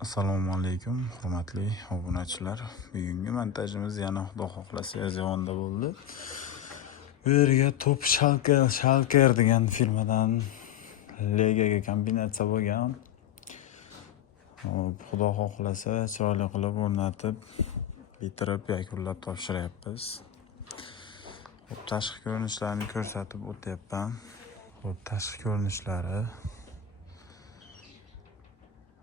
Assalomu alaykum, hurmatli obunachilar. Bugungi montajimiz yana Xudo xohlasa Yozyovonda bo'ldi. Bu yerga Top Shalker degan firmadan Legaga kombinatsiya bo'lgan. Xudo xohlasa chiroyli qilib o'rnatib, bitirib yakunlab topshiryapmiz. Tashqi ko'rinishlarini ko'rsatib o'tyapman. Tashqi ko'rinishlari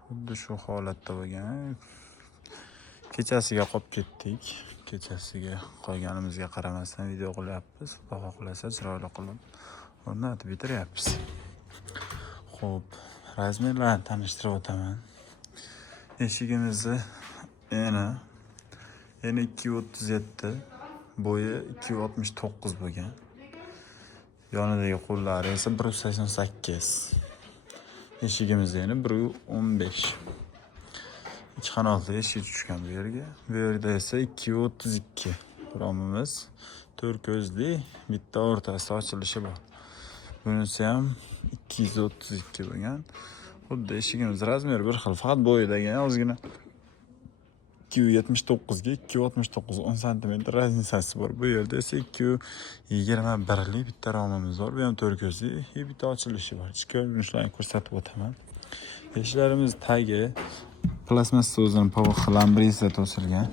xuddi shu holatda bo'lgan. Kechasiga qolib ketdik. Kechasiga qolganimizga qaramasdan video qilyapmiz. Xudo xohlasa chiroyli qilib o'rnatib bitiryapmiz. Xo'p, razmerlarni tanishtirib o'taman. Eshigimizni eni 2.37, bo'yi 2.69 bo'lgan. Yonidagi qo'llari esa 1.88. Eshigimiz eni 1.15. İki qanotli eshik tushgan bu yerga. Bu yerda esa 2.32. Romimiz 4 ko'zli, bitta o'rtasida ochilishi bor. Bunisi ham 232 bo'lgan. Xuddi eshigimiz razmeri bir xil, faqat bo'yidagi ozgina 2.79 ga 2.69 10 cm razницasi bor. Bu yerda esa 2.21 lik bitta romimiz bor. Bu ham 4 ko'zli, bitta ochilishi bor. Ichki ko'rinishlarni ko'rsatib o'taman. Eshiklarimiz tagi plastmassa o'zining power lambrisiga to'silgan.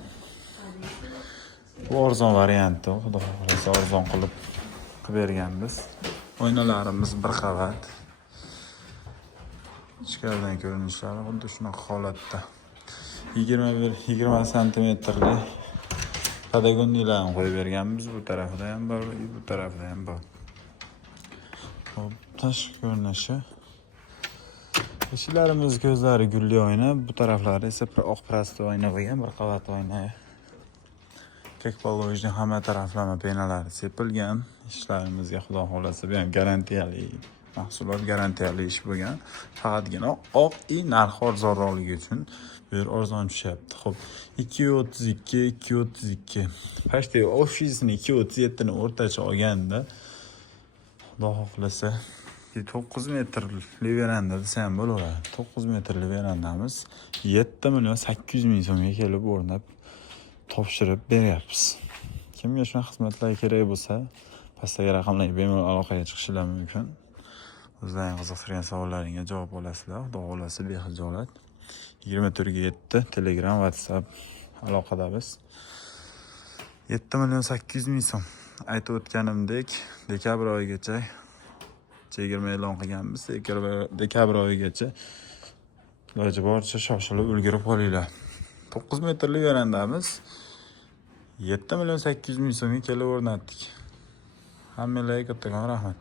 Bu arzon varianti, xudo xohlasa arzon qilib berganmiz. Oynalarimiz bir qavat. Ichkaridan ko'rinishlari xuddi shunaqa holatda. 20 santimetrli pedagoglarni qo'yib berganmiz. Bu tarafida ham bor, bu tarafida ham bor. Xo'p, tashqi ko'rinishi. Eshiklarimiz ko'zlari gulli oyna, bu taraflari esa oq plastik oyna bo'lgan, bir qavat oyna. Teknologiya hamma taraflama penalari sepilgan. Ishlarimizga xudo xohlasa bu ham garantiyali mahsulot, garantiyali ish bo'lgan. Faqatgina oq narx arzonligi uchun bu yer arzon tushyapti. Xo'p, 2.32. Pashti ofisini 2.37 ni o'rtacha olganda xudo xohlasa 9 metrli veranda desa ham bo'laveradi. 9 metrli verandamiz 7.800.000 so'mga kelib o'rnab topshirib beryapmiz. Kimga shunaqa xizmatlar kerak bo'lsa, pastdagi raqamlarga bemalol aloqaga chiqishingiz mumkin. O'zlaringiz qiziqtirgan savollaringizga javob olasizlar. Xudo xohlasa bexijolat 24/7 Telegram, WhatsApp aloqadamiz. 7.800.000 so'm. Aytib o'tganimdek, dekabr oyigacha chegirma e'lon qilganmiz. Dekabr oyigacha iloji boricha shoshilib ulgurib qolinglar. 9 metrli verandamiz 7.800.000 so'mga kelib o'rnatdik. Hammalarga kattakon rahmat.